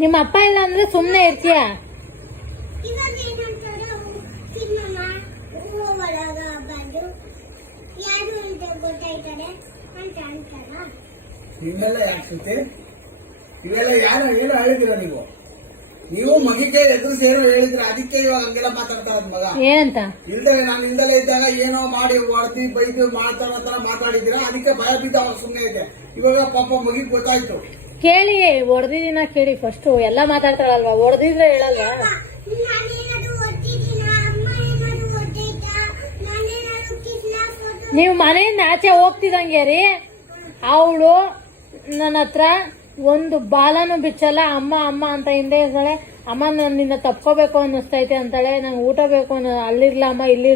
ನಿಮ್ಮ ಅಪ್ಪ ಇಲ್ಲ ಅಂದ್ರೆ ಸುಮ್ನೆ ಇರ್ತೀಯ. ಇವೆಲ್ಲ ಯಾಕೆ ಇವೆಲ್ಲ ಯಾರು ಏನು ಹೇಳಿದಿರ ನೀವು ಮಗಿಗೆ ಎದುರು ಸೇರು ಹೇಳಿದ್ರೆ ಅದಕ್ಕೆ ಇವಾಗ ಹಂಗೆಲ್ಲ ಮಾತಾಡ್ತಾರ ಮಗ. ಏನಂತ ಇಲ್ದೇ ನಾನು ಹಿಂದೆಲ್ಲ ಇದ್ದಾಗ ಏನೋ ಮಾಡಿ ಹೊಡೆದಿ ಬೈದು ಮಾಡ್ತಾರ ಮಾತಾಡಿದಿರ ಅದಕ್ಕೆ ಭಯ ಬಿದ್ದ ಅವ್ರು ಸುಮ್ಮನೆ ಇದೆ. ಇವಾಗ ಪಾಪ ಮಗಿಗ್ ಗೊತ್ತಾಯ್ತು. ಕೇಳಿ ಹೊಡೆದಿದ್ದೀನ ಕೇಳಿ ಫಸ್ಟ್. ಎಲ್ಲ ಮಾತಾಡ್ತಾಳಲ್ವಾ, ಹೊಡೆದಿದ್ರೆ ಹೇಳಲ್ವಾ? ನೀವು ಮನೆಯಿಂದ ಆಚೆ ಹೋಗ್ತಿದಂಗೆ ರೀ ಅವಳು ನನ್ನ ಹತ್ರ ಒಂದು ಬಾಲನು ಬಿಚ್ಚಲ್ಲ. ಅಮ್ಮ ಅಮ್ಮ ಅಂತ ಹಿಂದೆ ಇರ್ತಾಳೆ. ಅಮ್ಮ ನಾನು ನಿನ್ನ ತಪ್ಕೋಬೇಕು ಅನ್ನಿಸ್ತೈತೆ ಅಂತಾಳೆ. ನಂಗೆ ಊಟ ಬೇಕು ಅನ್ನೋ ಅಲ್ಲಿರ್ಲ ಅಮ್ಮ ಇಲ್ಲಿ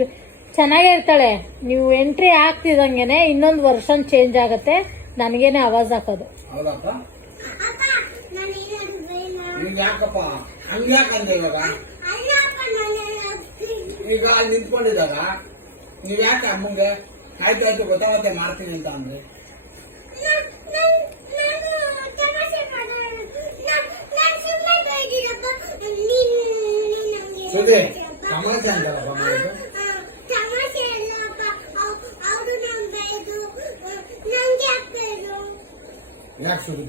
ಚೆನ್ನಾಗೇ ಇರ್ತಾಳೆ. ನೀವು ಎಂಟ್ರಿ ಆಗ್ತಿದಂಗೆನೆ ಇನ್ನೊಂದು ವರ್ಷನ್ ಚೇಂಜ್ ಆಗತ್ತೆ. ನನಗೇನೆ ಆವಾಜ್ ಹಾಕೋದು. ಈಗ ಅಲ್ಲಿ ನಿಂತ್ಕೊಂಡಿದಾಗ ನೀವ್ ಯಾಕೆ ಅಮ್ಮಂಗೆ ಆಯ್ತಾಯ್ತು ಗೊತ್ತಾಗತ್ತೆ ಮಾಡ್ತೀನಿ ಅಂತ ಅಂದ್ರೆ ತಮಾಷೆ ಅಂತಾರಪ್ಪ ಮಾಡೋದು. ಯಾಕೆ ಸುದ್ದಿ